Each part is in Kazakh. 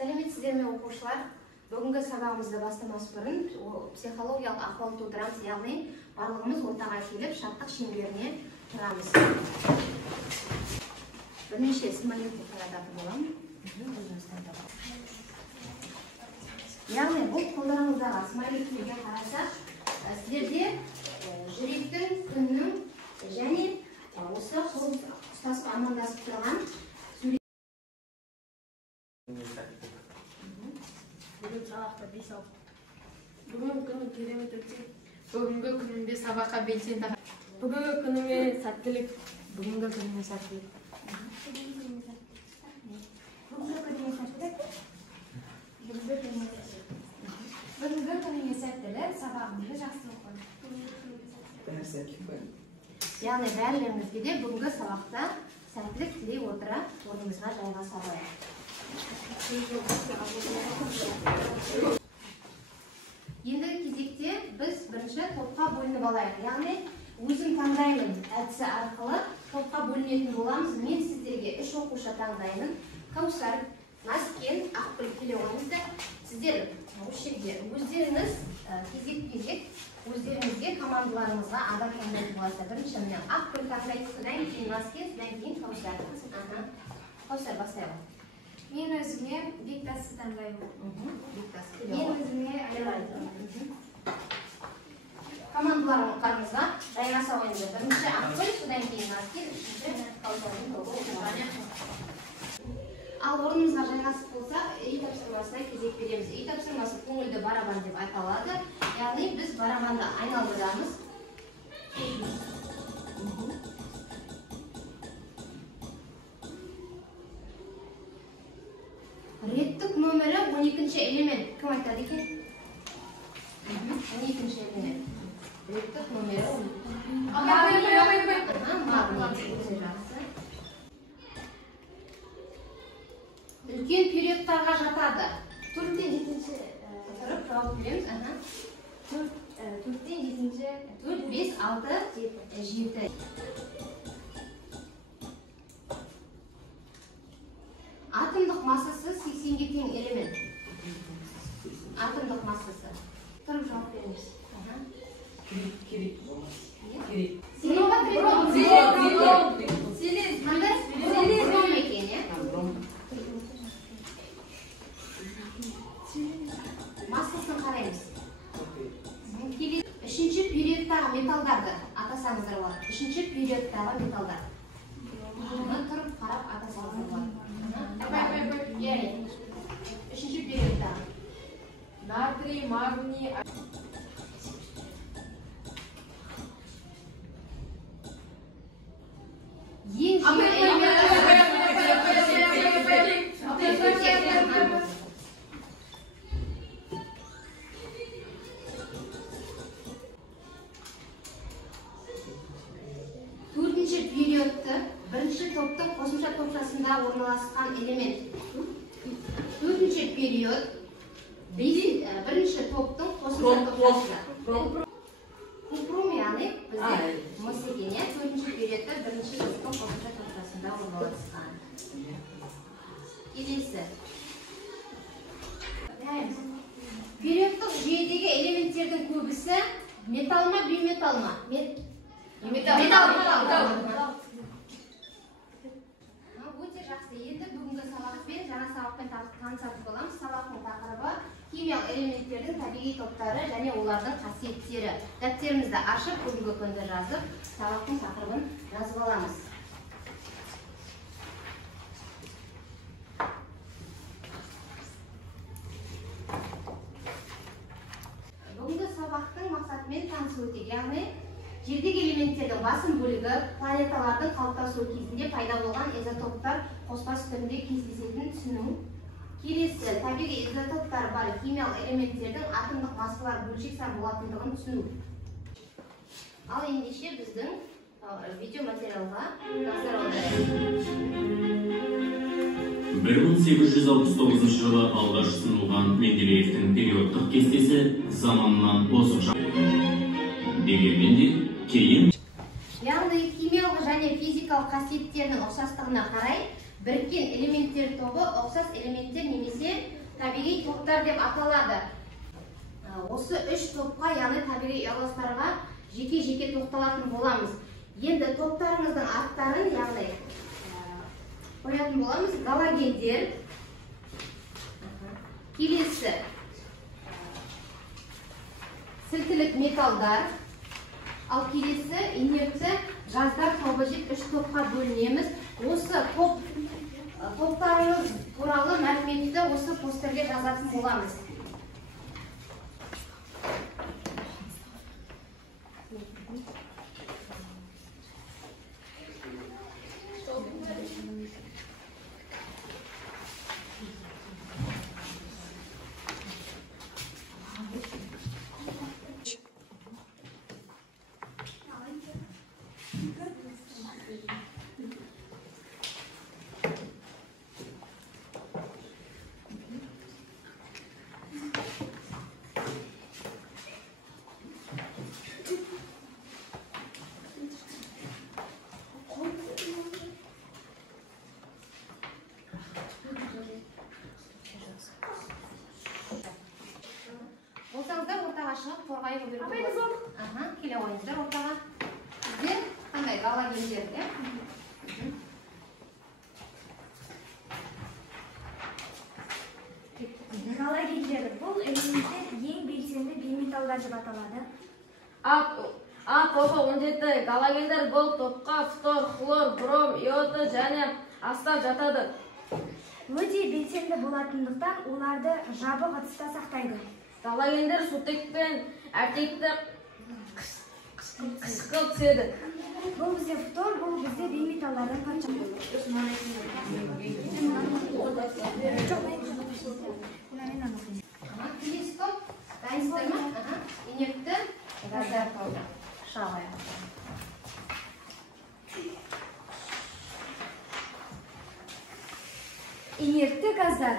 Сәлеметсіздер ме оқушылар? Бүгінгі сабағымызды бастамас бұрын психологиялық ахуал тудырамыз, яғни барлығымыз ортаға келіп шаттық шеңберіне тұрамыз. Бірнеше смайликті тарататын боламын. Яғни бұл қолдарыңыздағы смайликтерге қарасақ, сіздерде жүректің, күннің және осы қол ұстасып амандасып тұрған Бүгін сабақта бес-алты. Бүгінгі күнің керемет өтсін. Бүгінгі күнінде сабаққа белсен тақ. Бүгінгі күніңе сәттілік. Бүгінгі күніңе сәттілік. Бүгінгі күніңе сәттілік, сабағыңды жақсы оқы. Яғни бәрілеріңізге де бүгінгі сабақта сәттілік тілей отыра орныңызға жайғаса алайық. Ендігі кезекте біз бірінші топқа бөлініп алайық. Яғни өзім таңдаймын әдісі арқылы топқа бөлінетін боламыз. Мен сіздерге 3 оқушы таңдаймын. Кәусар, Наскен, Ақгүл келе ойыңызда. Сіздер осы жерде өздеріңіз кезек-кезек өздеріңізге командаларыңызға адам таңдайтын боласыздар. Бірінші мен Ақгүл таңдайды, содан кейін Наскен, содан кейін Кәусар. Кәусар, бастайық. Мен өзіме Бектасты таңдаймын. Мен өзіме Айлайды. Командаларыңызға жайғаса ойыңыздар. Бірінші Ақгүл, содан кейін Наскен, үшінші Кәусардың тобы. Ал орнымызға жайғасып болсақ, үй тапсырмасына кезек береміз. Үй тапсырмасы көңілді барабан деп айтылады. Яғни біз барабанды айналдырамыз. Реттік нөмірі 12-ші элемент. Кім айтады екен? 12-ші элемент. Реттік нөмірі 12. Үлкен периодтарға жатады. 4-тен 7-ші Тұрып жауап береміз. 4-тен 7-ші 4, 5, 6, 7. Атомдық массасы 80-ге тең элемент. Атомдық массасы. Тұрып жауап береміз. Керек. Синова трибон. Селен. Қандай? Бром екен, е? Массасын қараймыз. Үшінші периодтағы металдарды атасаңыздар болады. Үшінші периодтағы металдар. Тұрып қарап атасаңыздар болады. Үшінші периодтағы. Натрий, магний. Ең жеңіл элемент. Төртінші периодты бірінші топтың қосымша топшасында орналасқан элемент. Төртінші период бірінші топтың қосымша топшасында. Купрум, яғни бізде мыс екен, төртінші периодты бірінші топтың қосымша топшасында орналасқан. Келесі. Периодтық жүйедегі элементтердің көбісі металл ма, бейметалл ма? Металл. Өте жақсы. Енді бүгінгі сабақпен, жаңа сабақпен танысатын боламыз. Сабақтың тақырыбы химиялық элементтердің табиғи топтары және олардың қасиеттері. Дәптерімізді ашып, бүгінгі күнді жазып, сабақтың тақырыбын жазып аламыз. Бүгінгі сабақтың мақсатымен танысу өтеді. Яғни жердегі элементтердің басым бөлігі планеталардың қалыптасуы кезінде пайда болған изотоптар қоспасы түрінде кездесетінін түсіну. Келесі, табиғи изотоптар бар химиялық элементтердің атомдық массалар бөлшек сан болатындығын түсіну. Ал ендеше біздің видеоматериалға назар аударайық. 1869 жылы алғаш ұсынылған Менделеевтің периодтық кестесі заманынан озық дегенмен де кейін. Яғни химиялық және физикалық қасиеттерінің ұқсастығына қарай біріккен элементтер тобы ұқсас элементтер немесе табиғи топтар деп аталады. Осы үш топқа, яғни табиғи ұяластарға жеке-жеке тоқталатын боламыз. Енді топтарыңыздың аттарын, яғни қоятын боламыз. Галогендер, келесі сілтілік металдар, ал келесі инертті газдар тобы деп үш топқа бөлінеміз. Осы топтарымыз туралы мәліметті осы постерге жазатын боламыз. Болсаңыздар ортаға шығып, қорғай көріп боласыз. Келе ойыңыздар ортаға. Сіздер қандай галогендер? Галогендер бұл элементтер ең белсенді бейметалдар деп аталады. А тобы 17. Галогендер бұл топқа фтор, хлор, бром, иоты және астар жатады. Өте белсенді болатындықтан оларды жабық ыдыста сақтайды. Галогендер сутек пен әртекті қышқыл түседі. Бұл бізде фтор, бұл бізде бейметалдардың парчасы. Келесі топ, дайынсыздар ма? Инертті газдар тобы. Шағая. Инертті газдар.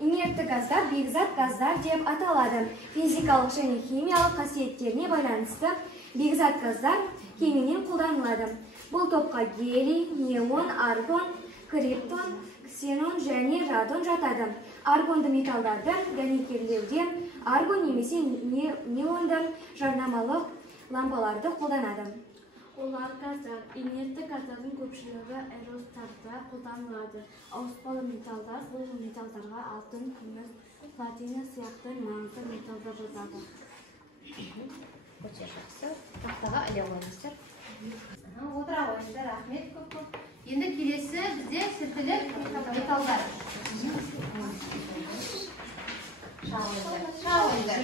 Инертті газдар бекзат газдар деп аталады. Физикалық және химиялық қасиеттеріне байланысты бекзат газдар кеңінен қолданылады. Бұл топқа гелий, неон, аргон, криптон, ксенон және радон жатады. Аргонды металдарды дәнекерлеуде аргон немесе неонды жарнамалық лампаларды қолданады. Олар газдар. Инертті газдардың көпшілігі аэростарда қолданылады. Ауыспалы металдар бұл металдарға алтын, күміс, платина сияқты маңызды металдар жатады. Өте жақсы. Тақтаға іле қойыңыздар. Отыра қойыңыздар, рахмет көп. Енді келесі бізде сілтілік металдар. Шағыңыздар.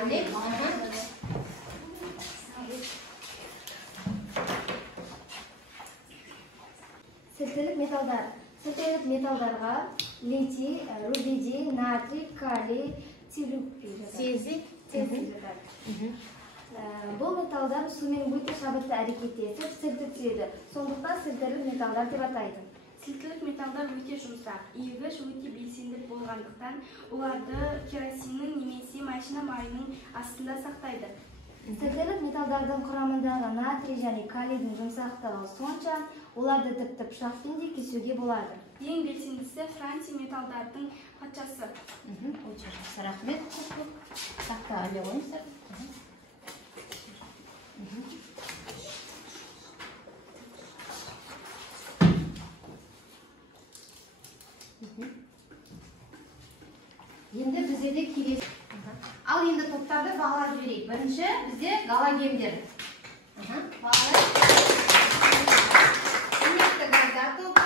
Анек. Сілтілік металдар. Сілтілік металдарға литий, рубидий, натрий, калий, цезий жатады. Бұл металдар сумен өте шабытты әрекеттесіп, сілті түседі. Сондықтан сілтілік металдар деп атайды. Сілтілік металдар өте жұмсақ, иілгіш өте белсенді болғандықтан оларды керосиннің немесе машина майының астында сақтайды. Сілтілік металдардың құрамындағы натрий және калийдің жұмсақтығы сонша, оларды тіпті пышақпен де кесуге болады. Ең белсендісі франций металдардың патшасы. Өте жақсы, рахмет. Тақта іле қойыңыздар. Енді бізде де келесі. Ал енді топтарды бағалап жіберейік. Бірінші бізде галогендер. Инертті газдар тобы.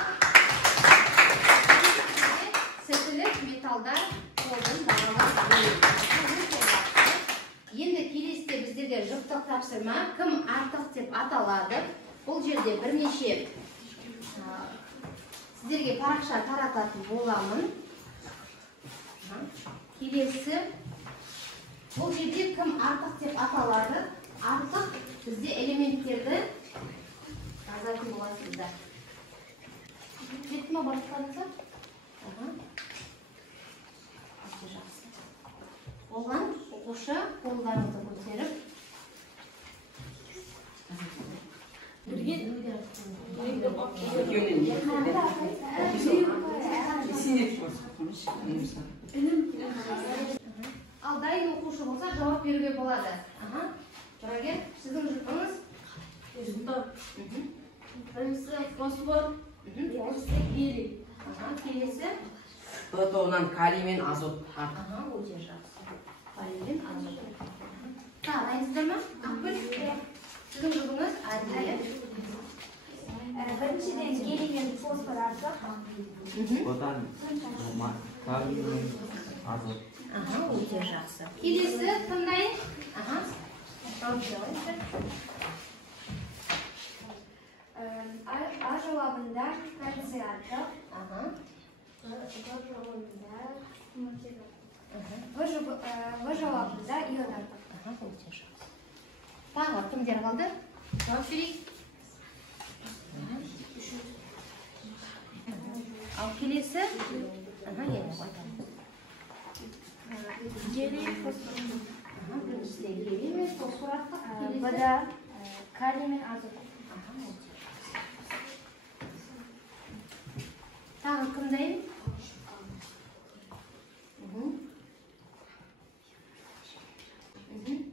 Сілтілік металдар тобын бағалап жіберейік. Енді келесіде біздерге жұптық тапсырма кім артық деп аталады. Бұл жерде бірнеше сіздерге парақша тарататын боламын. Келесі, бұл жерде кім артық деп аталады. Артық бізде элементтерді жазатын боласыздар. Жетті ма барлықтарыңызға? Жақсы. Оған оқушы қолдарыңызды көтеріп Ал дайын оқушы болса жауап беруге болады. Жұрагер, сіздің жұпыңыз? Бірінші фосфор, екіншісі гелий. Келесі? Тобынан калий мен азот. Өте жақсы. Калий мен азот. Дайынсыздар ма? Ақгүл? Сіздің жұпыңыз? Әділі? Біріншіден гелий мен фосфор артық. Одан калий мен азот. Өте жақсы. Келесі кім дайын? А жауабында кальций артық. В жауабында иод артық. Өте жақсы. Тағы кімдер қалды? Жауап берейік. Ал келесі? Гелий, фосфор. Біріншісінде гелий мен фосфор артық. Б'да калий мен азот. Тағы кім дайын?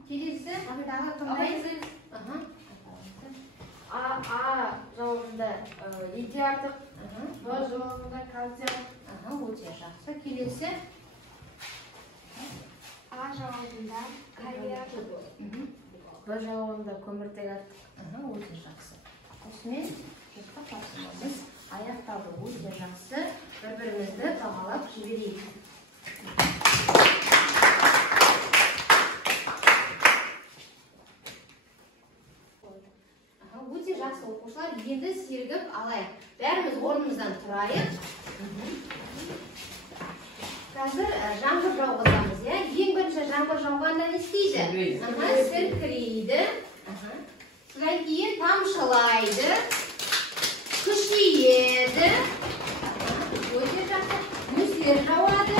Келесі? Тағы кім дайын? А жауабында литий артық, Б жауабында кальций артық. Өте жақсы. Келесі? А жауабында калий артық. Б жауабында көміртек артық. Өте жақсы. Осымен жұпқа тапсырмамыз аяқталды. Өте жақсы. Бір-бірімізді бағалап жіберейік. Өте жақсы оқушылар, енді сергіп алайық. Бәріміз орнымыздан тұрайық. Қазір жаңбыр жауғызамыз. Ең бірінші жаңбыр жауғанда не істейді? Сіркірейді. Содан кейін тамшылайды. Күшейеді. Өте жақсы. Нөсер жауады.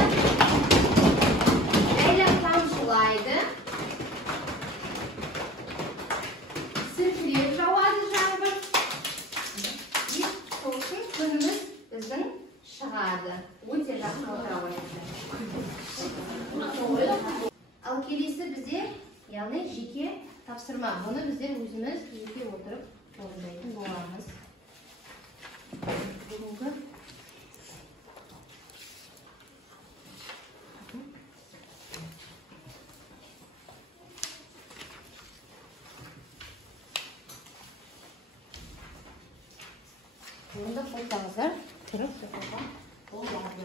Жайлап тамшылайды. Сіркіреп жауады жаңбыр. Сосын күніміз біздің шығады. Өте жақсы отырауайды. Ал келесі бізде, яғни жеке тапсырма. Бұны біздер өзіміз жеке отырып орындайтын боламыз. Бүгінгі Бұнда қойсаңыздар, тұрып тұрға болады.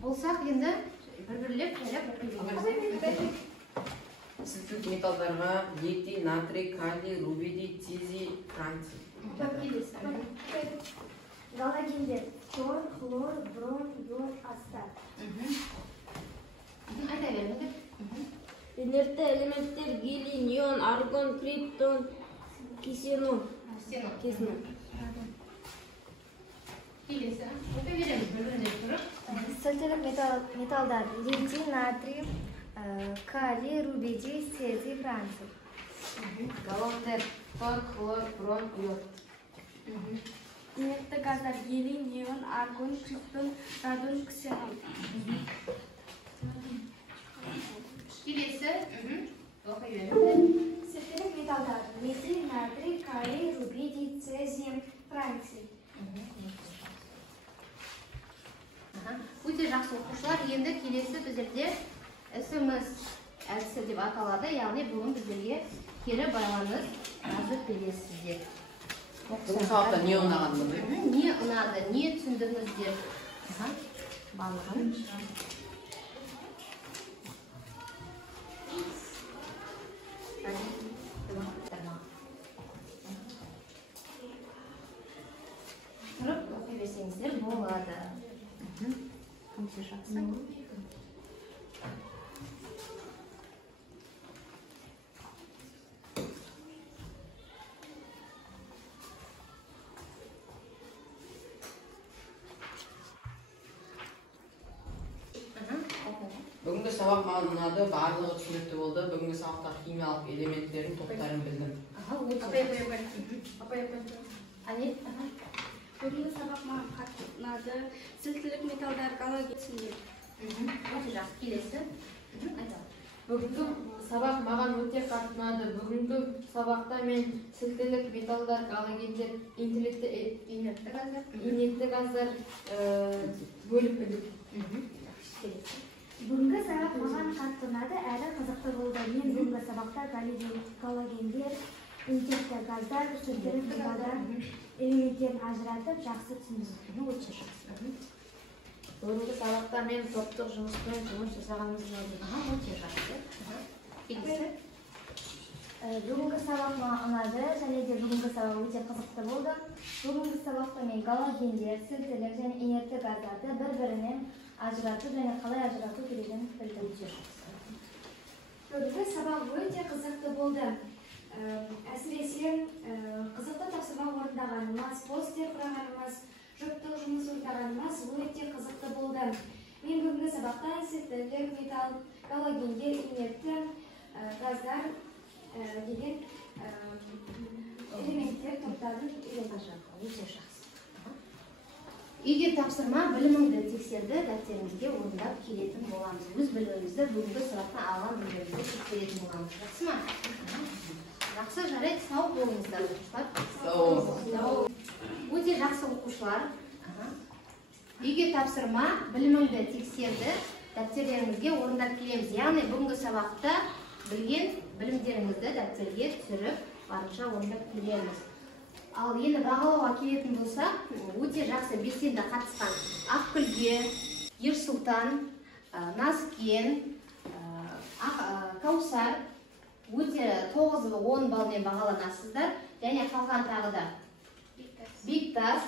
Болсақ енді бір-бірлеп қайрап оқиды. Сүтілік металдарға литий, натрий, калий, рубидий, цезий, франций. Галогендер: хлор, хлор, бром, йод, астар. Айта беріңіздер. Инертті элементтер гелий, неон, аргон, криптон, кисенон. Келесі. Айта береміз бір-біріне тұрып. Сілтілік металдар: литий, натрий, калий, рубидий, цезий, франций. Галогендер: хлор, хлор, бром, йод. Инертті газдар: гелий, неон, аргон, криптон, радон, ксенон. Келесі. Оқи беріңіздер. Сілтілік металдар: литий, натрий, калий, рубидий, цезий, франций. Өте жақсы оқушылар, енді келесі біздерде СМС әдісі деп аталады, яғни бүгін біздерге кері байланыс жазып бересіздер. Мысалға не ұнағанды? Не ұнады, не түсіндіңіздер? Барлығын. Тұрып оқи берсеңіздер болады. Өте жақсы. сабақ маған ұнады, барлығы түсінікті болды. Бүгінгі сабақта химиялық элементтердің топтарын білдім. Анет? Бүгінгі сабақ маған қатты ұнады. Сілтілік металдар галоген түсіндім. Өте жақсы. Келесі. Айталым. Бүгінгі сабақ маған өте қатты ұнады. Бүгінгі сабақта мен сілтілік металдар, галогендер, инертті газдар бөліп білдім. Келесі. Бүгінгі сабақ маған қатты ұнады, әрі қызықты болды. Мен бүгінгі сабақта галогендер, инертті газдар, сілтілік металдар элементтерін ажыратып жақсы түсіндім. Өте жақсы. Бүгінгі сабақта мен топтық жұмыспен жұмыс жасағанымыз ұнады. Өте жақсы. Келесі. Бүгінгі сабақ маған ұнады, және де бүгінгі сабақ өте қызықты болды. Бүгінгі сабақта мен галогендер, сілтілік және инертті газдарды бір-бірінен ажырату және қалай ажырату керегін білдім. Бүгінгі сабақ өте қызықты болды. Әсіресе қызықты тапсырма орындағанымыз, постер құрағанымыз, жұптық жұмыс орындағанымыз өте қызықты болды. Мен бүгінгі сабақта сілтілік, металл, галогендер, инертті газдар деген элементтер топтарын үйрендім. Өте жақсы. Үйге тапсырма біліміңді тексерді, дәптеріңізге орындап келетін боламыз. Өз білімімізді бүгінгі сұрақтан алған білімімізді тексеретін боламыз. Жақсы ма? Жақсы, жарайды, сау болыңыздар. Сау. Өте жақсы оқушылар. Үйге тапсырма біліміңді тексерді, дәптеріңізге орындап келеміз. Яғни бүгінгі сабақта білген білімдеріңізді дәптерге түсіріп, барынша орындап келеміз. Ал енді бағалауға келетін болсақ, өте жақсы белсенді қатысқан Ақгүлге, Ерсұлтан, Назкен, Каусар өте 9-10 балмен бағаланасыздар. Және қалған тағы да Бектас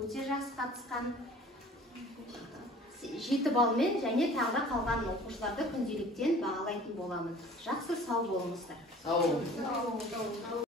өте жақсы қатысқан 7 балмен және тағы да қалған оқушыларды күнделіктен бағалайтын боламыз. Жақсы, сау болыңыздар. Сау.